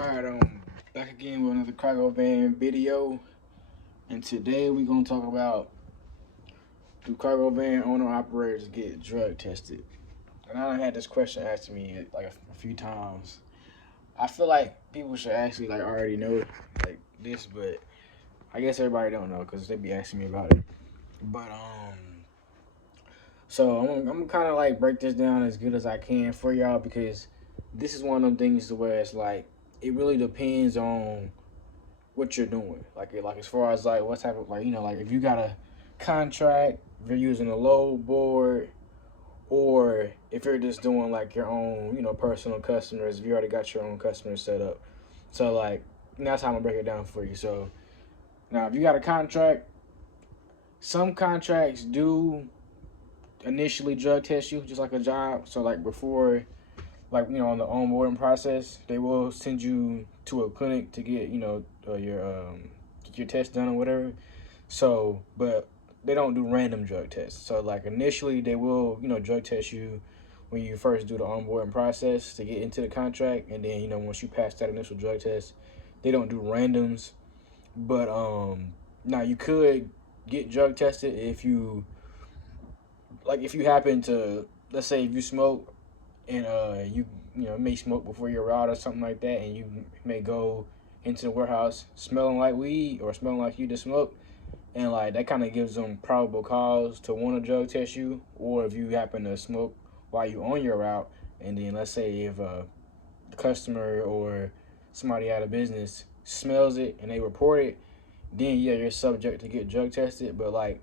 Alright, back again with another cargo van video, and today we're gonna talk about, do cargo van owner operators get drug tested? And I done had this question asked to me like a few times. I feel like people should actually like already know like this, but I guess everybody don't know because they be asking me about it. But so I'm kind of like break this down as good as I can for y'all because this is one of them things to where it's like it really depends on what you're doing. Like as far as like what type of like like if you got a contract, if you're using a load board, or if you're just doing like your own personal customers, if you already got your own customers set up. So like that's how I'm gonna break it down for you. So now if you got a contract, some contracts do initially drug test you just like a job. So like before, like on the onboarding process, they will send you to a clinic to get your test done or whatever. So, but they don't do random drug tests. So like initially they will drug test you when you first do the onboarding process to get into the contract, and then once you pass that initial drug test, they don't do randoms. But now you could get drug tested if you if you happen to, let's say if you smoke and you may smoke before you're out or something like that, and you may go into the warehouse smelling like weed or smelling like you just smoke, and like that kind of gives them probable cause to want to drug test you. Or if you happen to smoke while you on your route, and then let's say if a customer or somebody out of business smells it and they report it, then yeah, you're subject to get drug tested. But like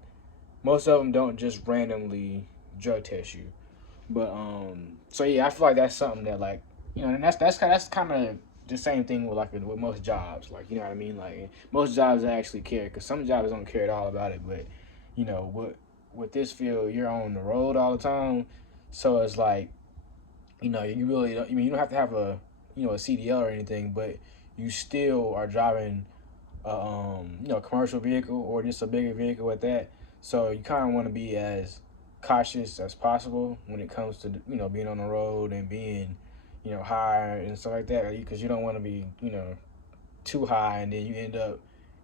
most of them don't just randomly drug test you. But so yeah, I feel like that's something that like and that's kind of the same thing with with most jobs. Like what I mean. Like most jobs actually care, because some jobs don't care at all about it. But with this field, you're on the road all the time, so it's like you really don't. I mean, you don't have to have a CDL or anything, but you still are driving a commercial vehicle or just a bigger vehicle at that. So you kind of want to be as cautious as possible when it comes to being on the road and being high and stuff like that, because you don't want to be too high and then you end up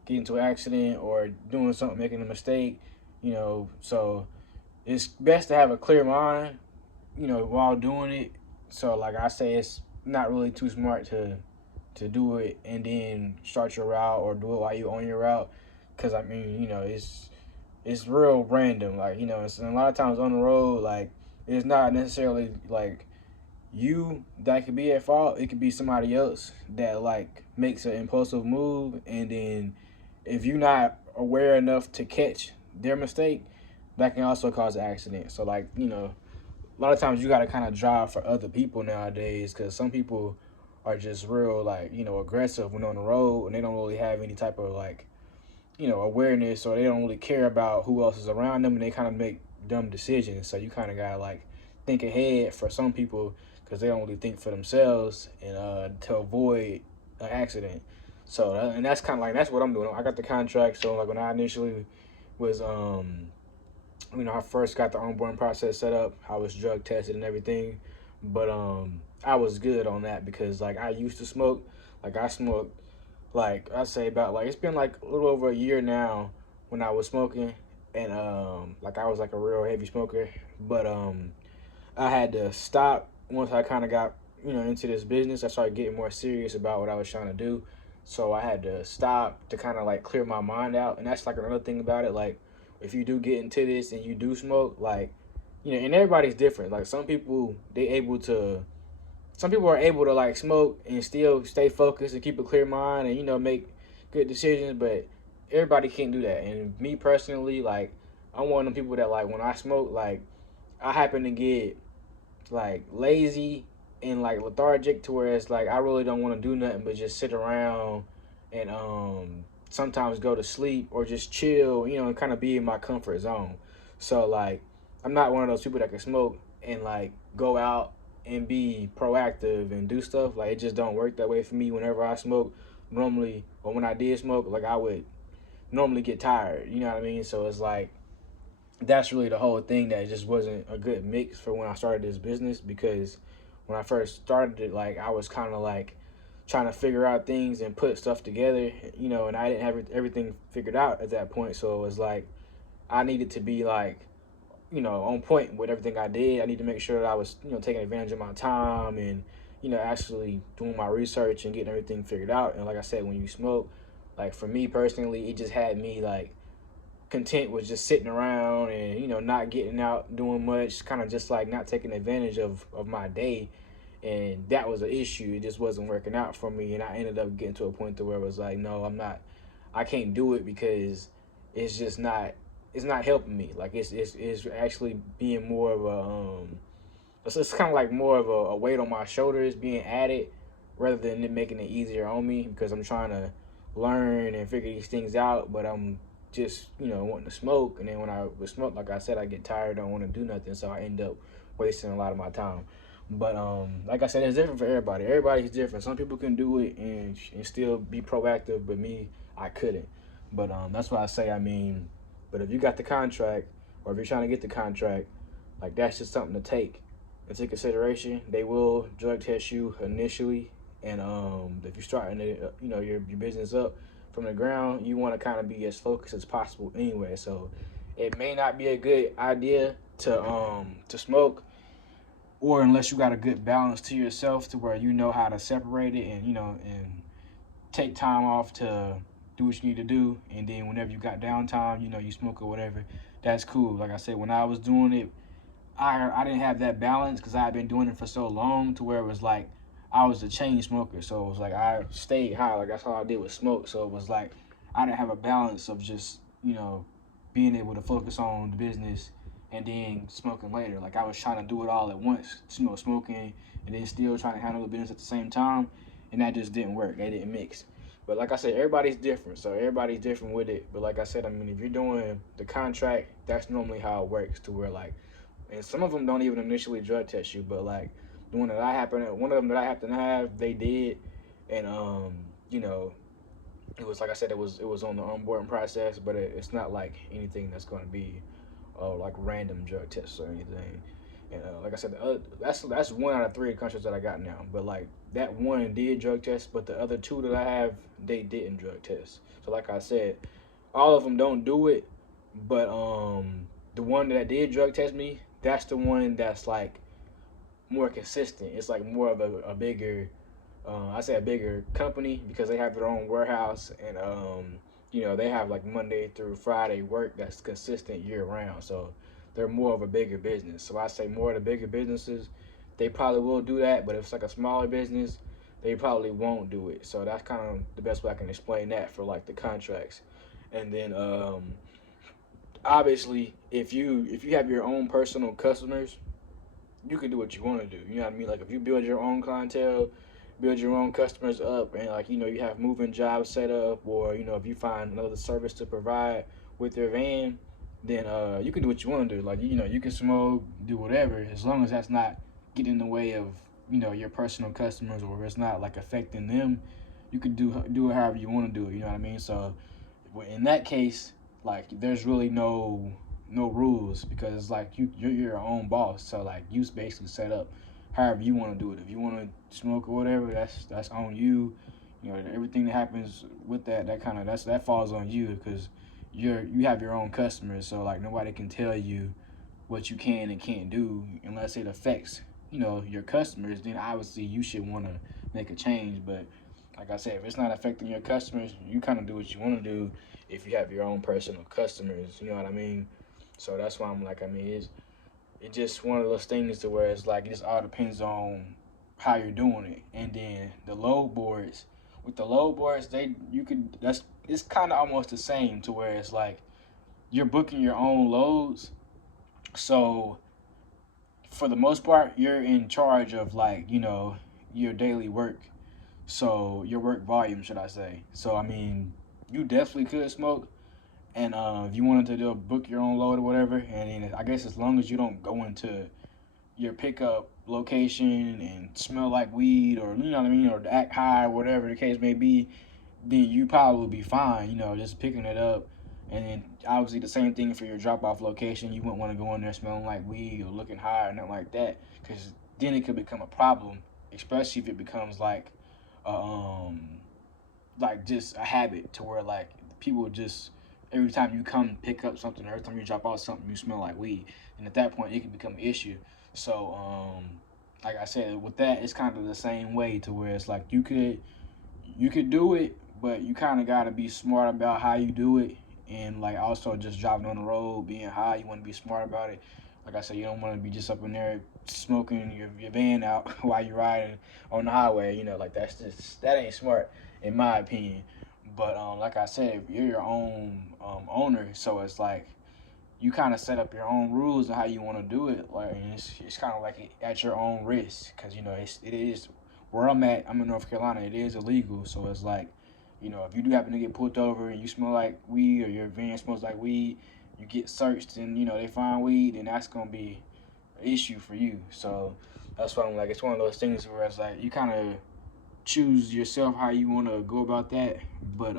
getting into an accident or doing something, making a mistake. So it's best to have a clear mind while doing it. So like I say, it's not really too smart to do it and then start your route or do it while you on your route, because I mean it's real random. Like it's, and a lot of times on the road, like it's not necessarily like you that could be at fault. It could be somebody else that like makes an impulsive move, and then if you're not aware enough to catch their mistake, that can also cause an accident. So like a lot of times you got to kind of drive for other people nowadays, because some people are just real like aggressive when on the road, and they don't really have any type of like awareness, or they don't really care about who else is around them, and they kind of make dumb decisions. So you kind of gotta like think ahead for some people, because they don't really think for themselves, and to avoid an accident. So and that's kind of like that's what I'm doing. I got the contract, so like when I initially was I first got the onboarding process set up, I was drug tested and everything. But I was good on that because like I used to smoke. Like I smoked, like I say about like it's been like a little over a year now when I was smoking, and like I was like a real heavy smoker. But I had to stop once I kind of got into this business. I started getting more serious about what I was trying to do, so I had to stop to kind of like clear my mind out. And that's like another thing about it. Like if you do get into this and you do smoke, like and everybody's different. Like some people are able to like smoke and still stay focused and keep a clear mind and make good decisions, but everybody can't do that. And me personally, like I'm one of them people that like when I smoke, like I happen to get like lazy and like lethargic to where it's like I really don't want to do nothing but just sit around and sometimes go to sleep or just chill, and kind of be in my comfort zone. So like I'm not one of those people that can smoke and like go out and be proactive and do stuff. Like it just don't work that way for me whenever I smoke normally, or when I did smoke, like I would normally get tired, you know what I mean? So it's like that's really the whole thing, that just wasn't a good mix for when I started this business, because when I first started it, like I was kind of like trying to figure out things and put stuff together, and I didn't have everything figured out at that point. So it was like I needed to be like, on point with everything I did. I need to make sure that I was, taking advantage of my time and, actually doing my research and getting everything figured out. And like I said, when you smoke, like for me personally, it just had me like content with just sitting around and, not getting out, doing much, kind of just like not taking advantage of my day. And that was an issue. It just wasn't working out for me. And I ended up getting to a point to where it was like, no, I can't do it because it's just not, it's not helping me. Like it's actually being more of it's kind of like more of a weight on my shoulders being added rather than it making it easier on me because I'm trying to learn and figure these things out, but I'm just, wanting to smoke. And then when I would smoke, like I said, I get tired, don't want to do nothing. So I end up wasting a lot of my time. But like I said, it's different for everybody. Everybody's different. Some people can do it and still be proactive, but me, I couldn't. But that's why I say, I mean, but if you got the contract or if you're trying to get the contract, like that's just something to take into consideration. They will drug test you initially, and if you're starting to, your business up from the ground, you want to kind of be as focused as possible anyway. So it may not be a good idea to smoke, or unless you got a good balance to yourself to where you know how to separate it and and take time off to do what you need to do, and then whenever you got downtime, you smoke or whatever, that's cool. Like I said, when I was doing it, I didn't have that balance because I had been doing it for so long to where it was like I was a chain smoker. So it was like I stayed high. Like that's all I did was smoke. So it was like I didn't have a balance of just, being able to focus on the business and then smoking later. Like I was trying to do it all at once, smoking and then still trying to handle the business at the same time. And that just didn't work. They didn't mix. But like I said, everybody's different. So everybody's different with it. But like I said, I mean, if you're doing the contract, that's normally how it works to where like, and some of them don't even initially drug test you, but like the one that one of them that I happen to have, they did, and you know, it was like I said, it was on the onboarding process, but it's not like anything that's going to be, like random drug tests or anything. And like I said, that's one out of three countries that I got now. But like that one did drug test, but the other two that I have, they didn't drug test. So like I said, all of them don't do it, but the one that did drug test me, that's the one that's like more consistent. It's like more of a bigger, I say a bigger company because they have their own warehouse and they have like Monday through Friday work that's consistent year round. So they're more of a bigger business. So I say more of the bigger businesses, they probably will do that. But if it's like a smaller business, they probably won't do it. So that's kind of the best way I can explain that for like the contracts. And then obviously if you have your own personal customers, you can do what you want to do. You know what I mean? Like if you build your own clientele, build your own customers up, and like you have moving jobs set up, or if you find another service to provide with your van, then you can do what you want to do. Like you can smoke, do whatever, as long as that's not getting in the way of your personal customers, or it's not like affecting them. You can do it however you want to do it. You know what I mean? So in that case, like there's really no rules because it's like you're your own boss. So like you basically set up however you want to do it. If you want to smoke or whatever, that's on you. Everything that happens with that falls on you because you have your own customers. So like nobody can tell you what you can and can't do unless it affects your customers. Then obviously you should want to make a change. But like I said, if it's not affecting your customers, you kind of do what you want to do if you have your own personal customers. You know what I mean? So that's why I'm like, I mean, it's just one of those things to where it's like it just all depends on how you're doing it. And then the load boards, with the load boards, it's kind of almost the same to where it's like you're booking your own loads. So for the most part, you're in charge of like your daily work. So your work volume, should I say? So I mean, you definitely could smoke, and if you wanted to book your own load or whatever, and then I guess as long as you don't go into your pickup location and smell like weed or you know what I mean, or act high or whatever the case may be, then you probably will be fine. Just picking it up, and then obviously the same thing for your drop off location. You wouldn't want to go in there smelling like weed or looking high or nothing like that, because then it could become a problem, especially if it becomes like like just a habit to where like people just every time you come pick up something, every time you drop out something, you smell like weed, and at that point it can become an issue. So like I said, with that, it's kind of the same way to where it's like you could do it, but you kind of got to be smart about how you do it, and like also just driving on the road, being high, you want to be smart about it. Like I said, you don't want to be just up in there smoking your van out while you're riding on the highway. Like that ain't smart in my opinion. But like I said, you're your own owner, so it's like you kind of set up your own rules of how you want to do it. Like and it's kind of like at your own risk, because it is where I'm at. I'm in North Carolina. It is illegal, so it's like, if you do happen to get pulled over and you smell like weed or your van smells like weed, you get searched and they find weed, then that's gonna be an issue for you. So that's why I'm like, it's one of those things where it's like you kind of choose yourself how you want to go about that. But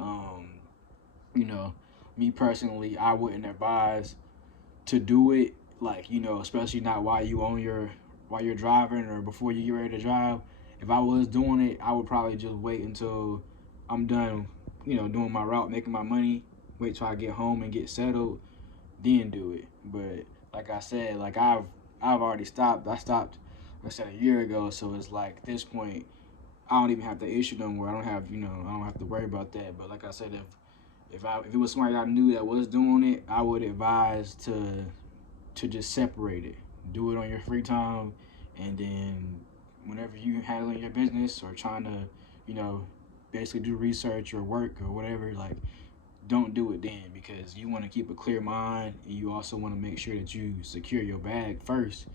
you know, me personally, I wouldn't advise to do it, like, especially not while you're driving or before you get ready to drive. If I was doing it, I would probably just wait until I'm done, doing my route, making my money, wait till I get home and get settled, then do it. But like I said, like I've already stopped. I stopped, like I said, a year ago, so it's like at this point I don't even have the issue no more. I don't have to worry about that. But like I said, if it was somebody I knew that was doing it, I would advise to just separate it. Do it on your free time, and then whenever you handling your business or trying to, you know, basically do research or work or whatever, like don't do it then, because you want to keep a clear mind, and you also want to make sure that you secure your bag first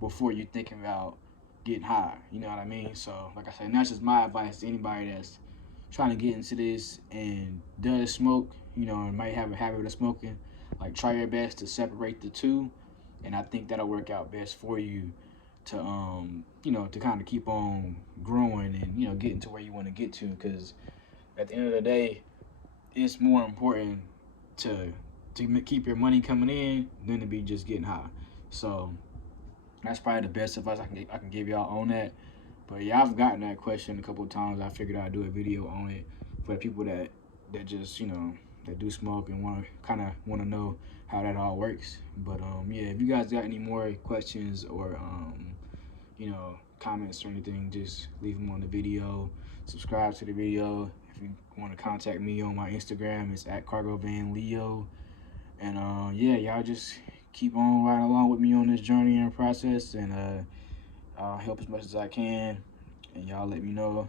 before you thinking about getting high. You know what I mean? So like I said, and that's just my advice to anybody that's trying to get into this and does smoke, and might have a habit of smoking. Like try your best to separate the two, and I think that'll work out best for you to to kind of keep on growing and getting to where you want to get to, because at the end of the day, it's more important to keep your money coming in than to be just getting high. So that's probably the best advice I can give y'all on that. But yeah, I've gotten that question a couple of times. I figured I'd do a video on it for the people that just that do smoke and want to know how that all works. But yeah, if you guys got any more questions or comments or anything, just leave them on the video. Subscribe to the video. If you want to contact me on my Instagram, it's at CargoVanLeo. And yeah, y'all just keep on riding along with me on this journey and process, and I'll help as much as I can. And y'all let me know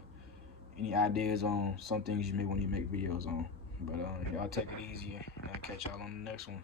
any ideas on some things you may want to make videos on. But y'all take it easy, and I'll catch y'all on the next one.